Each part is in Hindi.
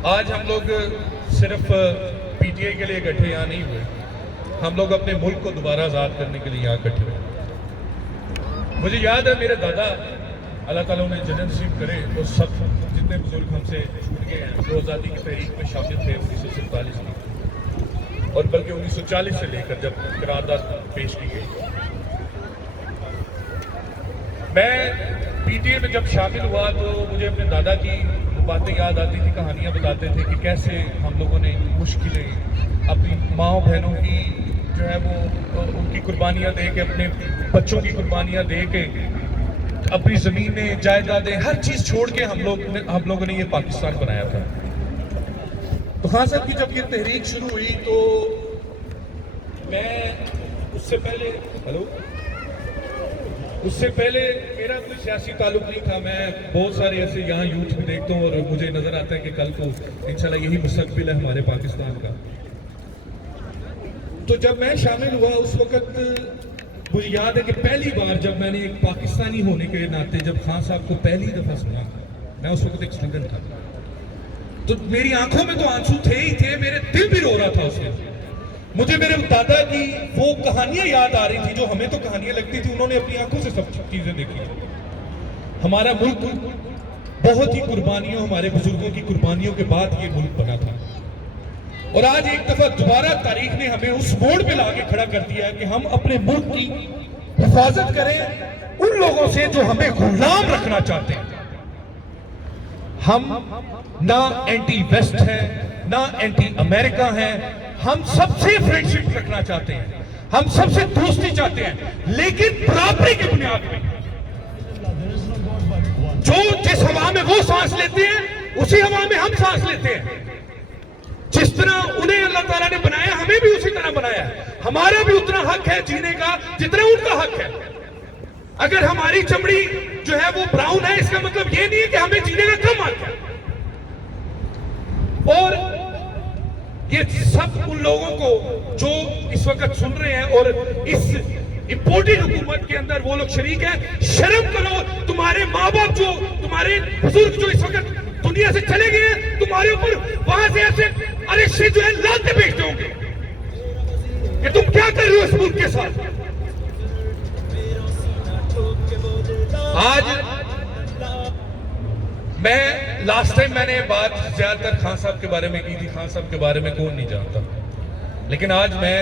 आज हम लोग सिर्फ पीटीआई के लिए इकट्ठे यहाँ नहीं हुए, हम लोग अपने मुल्क को दोबारा आज़ाद करने के लिए यहाँ इकट्ठे हुए। मुझे याद है मेरे दादा अल्लाह ताला उन्हें जन्नत नसीब करे, वो सब जितने बुजुर्ग हमसे छूट गए हैं जो आज़ादी की तहरीक में शामिल थे 1947 में, और बल्कि 1940 से लेकर जब करारदाद पेश की गई। मैं पीटीए में जब शामिल हुआ तो मुझे अपने दादा की बातें याद आती थी, कहानियाँ बताते थे कि कैसे हम लोगों ने मुश्किलें अपनी माँओं बहनों की जो है वो उनकी कुर्बानियाँ दे के, अपने बच्चों की कुर्बानियाँ दे के, अपनी ज़मीनें जायदादें हर चीज़ छोड़ के हम लोगों ने ये पाकिस्तान बनाया था। तो खान साहब की जब ये तहरीक शुरू हुई तो मैं उससे पहले मेरा कोई सियासी ताल्लुक नहीं था। मैं बहुत सारे ऐसे यहाँ यूथ भी देखता हूँ और मुझे नजर आता है कि कल को इंशाल्लाह यही मुस्तकबिल है हमारे पाकिस्तान का। तो जब मैं शामिल हुआ उस वक्त मुझे याद है कि पहली बार जब मैंने एक पाकिस्तानी होने के नाते जब खान साहब को पहली दफा सुना, मैं उस वक्त एक स्टूडेंट था, तो मेरी आंखों में तो आंसू थे ही थे, मेरे दिल भी रो रहा था उस वक्त। मुझे मेरे दादा की वो कहानियां याद आ रही थी जो हमें तो कहानियां लगती थी, उन्होंने अपनी आंखों से सब चीजें देखी थी। हमारा मुल्क बहुत ही कुर्बानियों, हमारे बुजुर्गों की कुर्बानियों के बाद ये मुल्क बना था, और आज एक दफा दोबारा तारीख ने हमें उस मोड़ पे लाके खड़ा कर दिया है कि हम अपने मुल्क की हिफाजत करें उन लोगों से जो हमें गुलाम रखना चाहते हैं। हम ना एंटी वेस्ट है, ना एंटी अमेरिका है, हम सबसे फ्रेंडशिप रखना चाहते हैं, हम सबसे दोस्ती चाहते हैं, लेकिन बराबरी की बुनियाद पे। जो जिस हवा में वो सांस लेते हैं उसी हवा में हम सांस लेते हैं। जिस तरह उन्हें अल्लाह ताला ने बनाया हमें भी उसी तरह बनाया है। हमारा भी उतना हक है जीने का जितना उनका हक है। अगर हमारी चमड़ी जो है वो ब्राउन है इसका मतलब ये नहीं है कि हमें जीने का कम हक है। और ये सब उन लोगों को जो इस वक्त सुन रहे हैं और इस इंपोर्टेड हुकूमत के अंदर वो लोग शरीक हैं, शर्म करो। तुम्हारे माँ बाप जो, तुम्हारे बुजुर्ग जो इस वक्त दुनिया से चले गए हैं, तुम्हारे ऊपर वहां से ऐसे अरे जो है लाते भेजते होंगे कि तुम क्या कर रहे हो इस मुल्क के साथ। आज मैं लास्ट टाइम मैंने बात ज्यादातर खान साहब के बारे में की थी, खान साहब के बारे में कौन नहीं जानता, लेकिन आज मैं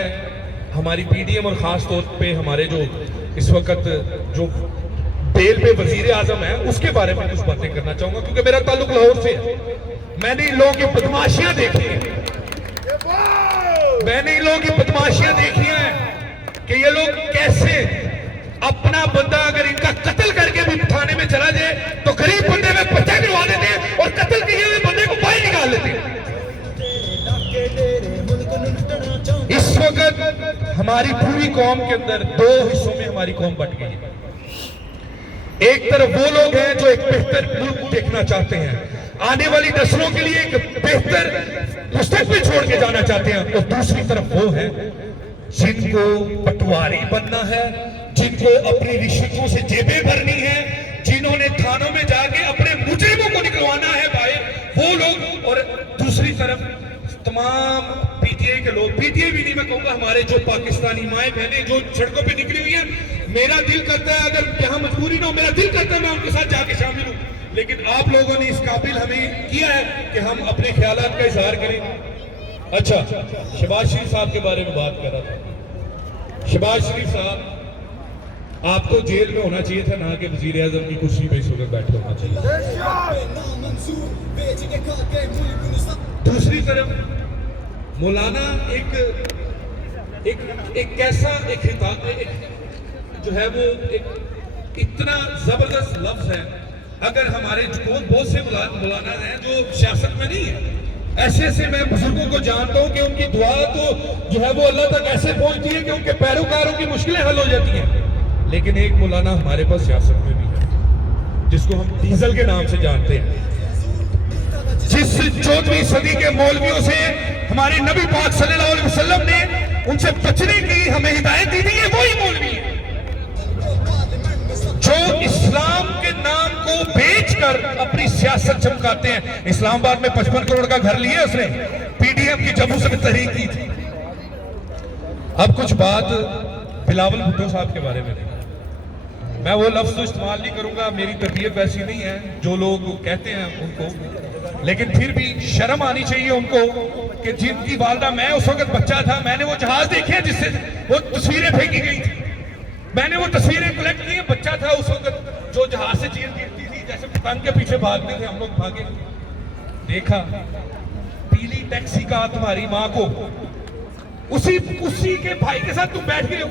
हमारी पीडीएम और खास तौर पे हमारे जो इस वक्त जो बेल पे वजीर आजम है उसके बारे में कुछ बातें करना चाहूंगा, क्योंकि मेरा ताल्लुक लाहौर से है। मैंने इन लोगों की बदमाशियां देखी हैं, मैंने इन लोगों की बदमाशियां देखी हैं कि ये लोग कैसे अपना बंदा अगर इनका कत्ल करके भी थाने में चला जाए तो गरीब बंदे में पर्चा करवा देते और कत्ल किए हुए बंदे को बाहर निकाल लेते। इस वक्त हमारी पूरी कौम के अंदर दो हिस्सों में हमारी कौम बट गई है। एक तरफ वो लोग हैं जो एक बेहतर मुल्क देखना चाहते हैं, आने वाली नस्लों के लिए एक बेहतर मुस्तकबिल छोड़ के जाना चाहते हैं, और दूसरी तरफ वो है जिनको पटवारी बनना है, जिनको अपनी रिश्वतों से जेबें भरनी है, जिन्होंने थानों में जाके अपने मुजरिमों को निकलवाना है बाहर, वो लोग। और दूसरी तरफ तमाम पीटीआई के लोग, पीटीआई भी नहीं मैं कहूंगा, हमारे जो पाकिस्तानी माएँ बहनें जो सड़कों पे निकली हुई हैं, मेरा दिल करता है अगर यहाँ मजबूरी ना हो, मेरा दिल करता है मैं उनके साथ जाके शामिल हूँ, लेकिन आप लोगों ने इस काबिल हमें किया है कि हम अपने ख्यालात का इजहार करें। अच्छा, शहबाज शरीफ साहब के बारे में बात कर रहा था। शहबाज शरीफ साहब आपको जेल में होना चाहिए था, ना कि वजीर आजम की कुर्सी पे इस वक्त बैठे होना चाहिए। दूसरी तरफ मौलाना एक कैसा एक खिताब जो है वो एक इतना जबरदस्त लफ्ज है। अगर हमारे बहुत से मौलाना हैं जो सियासत में नहीं है, ऐसे ऐसे मैं बुजुर्गों को जानता हूं कि उनकी दुआ तो जो है वो अल्लाह तक ऐसे पहुंचती है कि उनके पैरोकारों की मुश्किलें हल हो जाती हैं। लेकिन एक मौलाना हमारे पास सियासत में भी है जिसको हम डीजल के नाम से जानते हैं, जिस 14वीं सदी के मौलवियों से हमारे नबी पाक सल्लल्लाहु अलैहि वसल्लम ने उनसे बचने की हमें हिदायत दी थी, ये वही मौलवी है जो इस्लाम के नाम को बेच कर अपनी सियासत चमकाते हैं। इस्लामाबाद में 55 करोड़ का घर लिया उसने, पीडीएम की जम्मू से तहरीक की थी। अब कुछ बात बिलावल भुट्टो साहब के बारे में, मैं वो लफ्ज तो इस्तेमाल नहीं करूंगा, मेरी तरबियत वैसी नहीं है जो लोग कहते हैं उनको, लेकिन फिर भी शर्म आनी चाहिए उनको कि जिनकी वालदा, मैं उस वक्त बच्चा था, मैंने वो जहाज देखे जिससे वो तस्वीरें फेंकी गई थी, मैंने वो तस्वीरें कलेक्ट की। बच्चा था उस वक्त जो जहाज से चीर गिरती थी, जैसे पतंग के पीछे भागते थे हम लोग, भागे, देखा पीली टैक्सी का तुम्हारी माँ को, उसी के भाई के साथ तुम बैठ गए हो।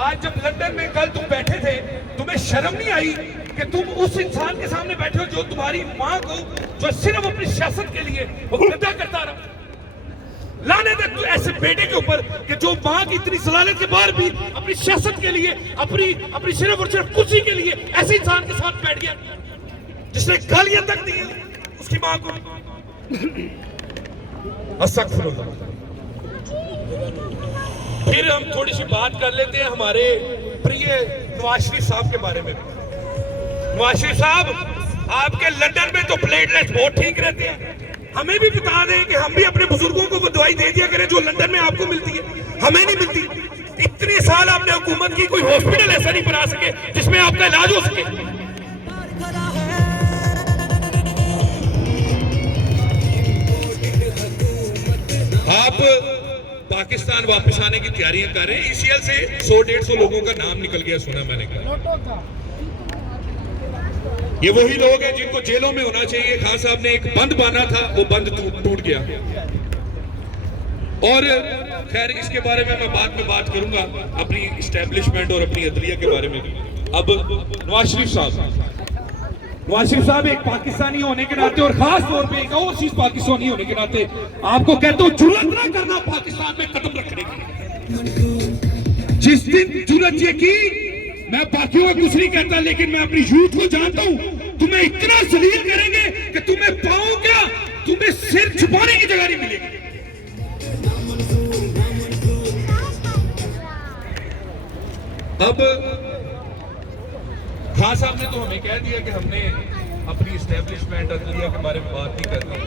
आज जब लंदन में कल तुम बैठे थे, तुम्हें शर्म नहीं आई कि तुम उस इंसान के सामने बैठे हो जो तुम्हारी माँ को, जो सिर्फ अपनी सियासत के लिए वो गद्दा करता रहा। लाने दे तू ऐसे बेटे के ऊपर कि जो माँ की इतनी सलालत के बाद भी अपनी सियासत के लिए, अपनी सिर्फ और सिर्फ कुर्सी के लिए ऐसे इंसान के साथ बैठ गया जिसने गालियां तक दी उसकी माँ को। अस्तगफिरुल्लाह। फिर हम थोड़ी सी बात कर लेते हैं हमारे प्रिय नवाज शरीफ साहब के बारे में। नवाज शरीफ साहब, आपके लंदन में तो प्लेटलेट्स बहुत ठीक रहते हैं, हमें भी बता दें कि हम भी अपने बुजुर्गों को वो दवाई दे दिया करें जो लंदन में आपको मिलती है, हमें नहीं मिलती। इतने साल आपने हुकूमत की, कोई हॉस्पिटल ऐसा नहीं बना सके जिसमें आपका इलाज हो सके। आप पाकिस्तान वापस आने की तैयारियां कर रहे हैं, ईसीएल से 100-150 लोगों का नाम निकल गया, सुना मैंने कहा। ये वही लोग हैं जिनको जेलों में होना चाहिए। खान साहब ने एक बंद बांधा था, वो बंद टूट गया। और खैर इसके बारे में मैं बाद में बात करूंगा, अपनी इस्टेब्लिशमेंट और अपनी अदलिया के बारे में। अब नवाज शरीफ साहब एक पाकिस्तानी होने के नाते और खास तौर पे एक ओवरसीज पाकिस्तानी होने के नाते आपको कहता हूं, जुर्रत ना करना पाकिस्तान में कदम रखने की। जिस दिन जुर्रत ये की, मैं बाकियों को कुछ नहीं कहता, लेकिन मैं अपनी यूथ को जानता हूं, तुम्हें इतना जलील करेंगे कि तुम्हें पाओ क्या, तुम्हें सिर छुपाने की जगह नहीं मिलेगी। अब खान साहब ने तो हमें कह दिया कि हमने अपनी इस्टेब्लिशमेंट अदलिया के बारे में बात नहीं करनी,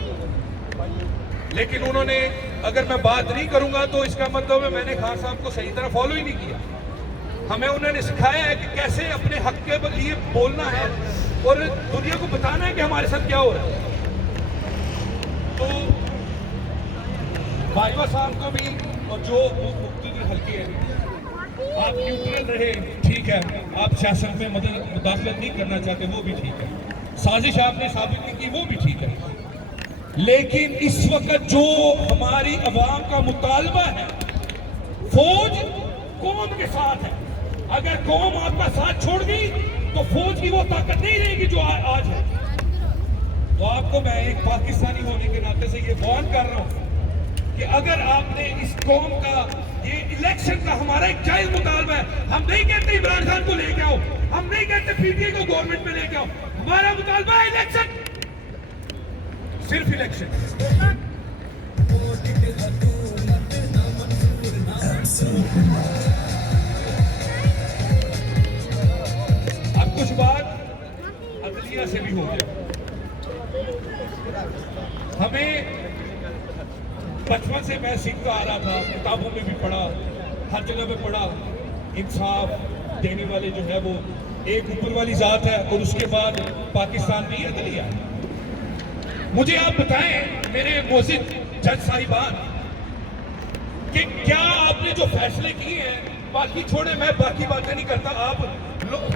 लेकिन उन्होंने, अगर मैं बात नहीं करूंगा तो इसका मतलब है मैंने खान साहब को सही तरह फॉलो ही नहीं किया। हमें उन्होंने सिखाया है कि कैसे अपने हक के लिए बोलना है और दुनिया को बताना है कि हमारे साथ क्या हो रहा है। तो बाजवा साहब को भी, और जो मुफ्ती हल्के हैं, आप न्यूट्रल रहे, ठीक है, आप सियासत में मुदाखलत नहीं करना चाहते, वो भी ठीक है, साजिश आपने साबित नहीं की, वो भी ठीक है, लेकिन इस वक्त जो हमारी अवाम का मुतालबा है, फौज कौम के साथ है। अगर कौम आपका साथ छोड़ गई तो फौज की वो ताकत नहीं रहेगी जो आज है। तो आपको मैं एक पाकिस्तानी होने के नाते से ये वार्न कर रहा हूं कि अगर आपने इस कौम का, ये इलेक्शन का हमारा एक जायज मुतालबा है, हम नहीं कहते इमरान खान को लेके आओ, हम नहीं कहते पीटीआई को गवर्नमेंट में लेके आओ, हमारा मुतालबा है इलेक्शन, सिर्फ इलेक्शन। अब कुछ बात अदलिया से भी हो गया। हमें बचपन से मैं सीखता आ रहा था, किताबों में भी पढ़ा, हर जगह पे पढ़ा, इंसाफ देने वाले जो है वो एक ऊपर वाली जात है और उसके बाद पाकिस्तान में अदलिया। मुझे आप बताएं मेरे मोजिद जज साहिबान कि क्या आपने जो फैसले किए हैं, बाकी छोड़े, मैं बाकी बातें नहीं करता, आप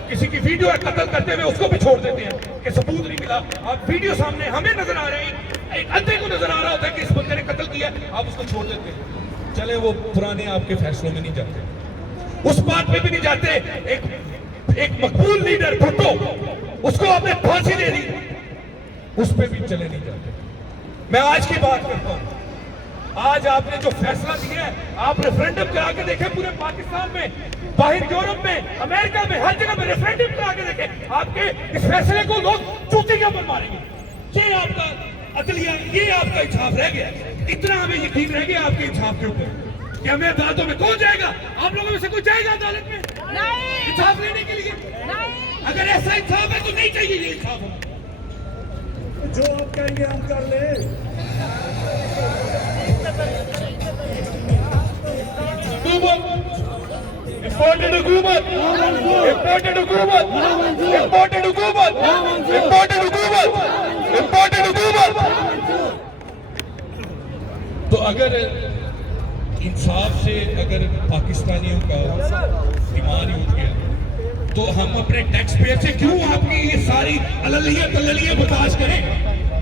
किसी की वीडियो कत्ल करते हुए उसको भी छोड़ देते हैं कि सबूत नहीं मिला, आप वीडियो सामने हमें नजर आ रहे हैं, एक अंधे को नजर आ रहा होता है कि इस बंदे ने कत्ल किया, आप उसको छोड़ देते हैं। चले वो पुराने आपके फैसलों में नहीं जाते, उस बात पे भी नहीं जाते। एक मकबूल लीडर भुट्टो, उसको आपने फांसी दे दी, उस पे भी चले नहीं जाते। मैं आज की बात करता हूं, आज आपने जो फैसला दिया है, आप रेफरेंडम करा के देखें पूरे पाकिस्तान में, बाहर यूरोप में, अमेरिका में, हर जगह में रेफरेंडम करा के देखें, आपके इस फैसले को लोग चूती के ऊपर मारेंगे। ये आपका अदलिया, ये आपका इंसाफ रह गया, इतना हमें यकीन रह गया आपके इंसाफ के ऊपर कि हमें अदालतों में कौन जाएगा, आप लोगों में से कोई जाएगा अदालत में इंसाफ लेने के लिए? अगर ऐसा इंसाफ है तो नहीं चाहिए ये इंसाफ। जो आप कहेंगे हम कर ले। इम्पोर्टेड हुकूमत, इम्पोर्टेड हुकूमत, इम्पोर्टेड हुकूमत, इम्पोर्टेड हुकूमत, इम्पोर्टेड हुकूमत। तो अगर इंसाफ से अगर पाकिस्तानियों का ईमान उठ गया तो हम अपने टैक्स पेयर से क्यों आपकी ये सारी अललियां बर्दाश्त करें?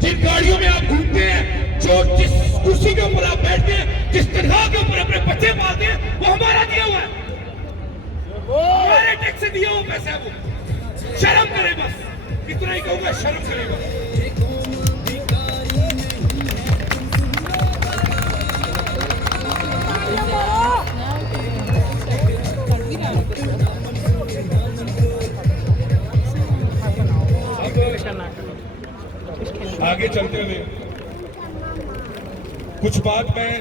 जिन गाड़ियों में आप घूमते हैं, जो जिस कुर्सी के ऊपर आप बैठते हैं, जिस तनख्वाह के ऊपर अपने बच्चे पालते हैं, वो हमारा दिया हुआ है, हमारे टैक्स से दिया हुआ पैसा है। वो शर्म करे, बस इतना ही कहूंगा, शर्म करे बस। आगे चलते हुए कुछ बात मैं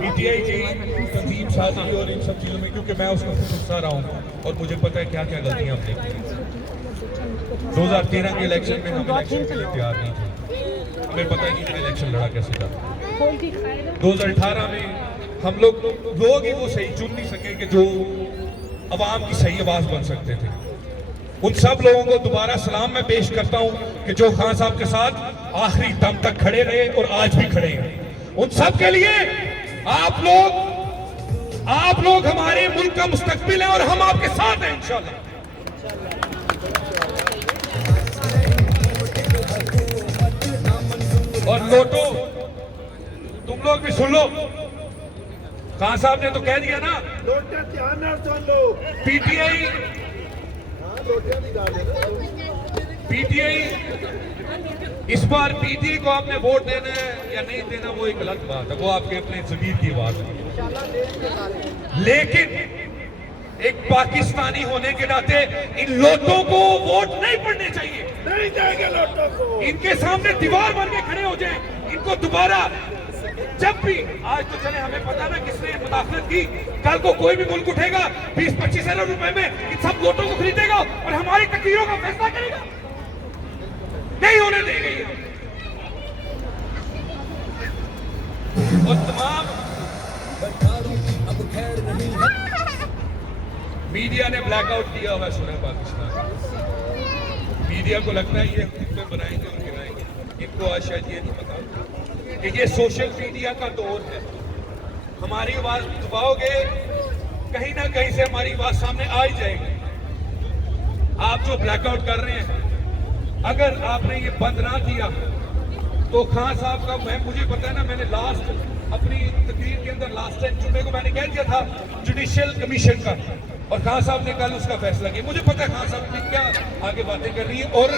पीटीआई की तंजीम साजी और इन सब चीजों में, क्योंकि मैं उसको सुनता रहा हूँ और मुझे पता है क्या क्या गलतियां हमने की। 2013 के इलेक्शन में हम इलेक्शन के लिए तैयार नहीं थे, हमें पता ही नहीं था इलेक्शन लड़ा कैसे था। 2018 में हम लोग ही वो सही चुन नहीं सके कि जो अवाम की सही आवाज बन सकते थे। उन सब लोगों को दोबारा सलाम मैं पेश करता हूं कि जो खान साहब के साथ आखिरी दम तक खड़े रहे और आज भी खड़े हैं। उन सब के लिए आप लोग हमारे मुल्क का मुस्तकबिल है और हम आपके साथ हैं इंशाल्लाह। और लोटो, तुम लोग भी सुन लो, खान साहब ने तो कह दिया ना, लोटे ध्यान ना सुन लो। पीटीआई इस बार पीटीआई को आपने वोट देना है या नहीं देना, वो एक गलत बात है, वो आपके अपने ज़मीर की बात है। लेकिन एक पाकिस्तानी होने के नाते इन लोटों को वोट नहीं पड़ने चाहिए, नहीं देंगे लोटों को। इनके सामने दीवार बन के खड़े हो जाए। इनको दोबारा जब भी, आज तो चले हमें पता ना किसने मुदाखलत की, कल को कोई भी मुल्क उठेगा 20-25 अरब रुपए में इन सब लोटों को खरीदेगा और हमारी तकदीरों का फैसला करेगा। नहीं होने देंगे। और तमाम मीडिया ने ब्लैकआउट किया हुआ सुना है पाकिस्तान। मीडिया को लगता है ये फिल्में बनाएंगे और गिराएंगे, इनको आज शायद ये नहीं पता कि ये सोशल मीडिया का दौर है। हमारी आवाज दबाओगे, कहीं ना कहीं से हमारी आवाज सामने आ ही जाएगी। आप जो ब्लैकआउट कर रहे हैं, अगर आपने ये बंद ना किया तो खान साहब का, मुझे पता है ना, मैंने लास्ट अपनी तकरीर के अंदर लास्ट टाइम जुम्मे को मैंने कह दिया था जुडिशियल कमीशन का, और खान साहब ने कल उसका फैसला किया। मुझे पता है खान साहब ने क्या आगे बातें कर रही है और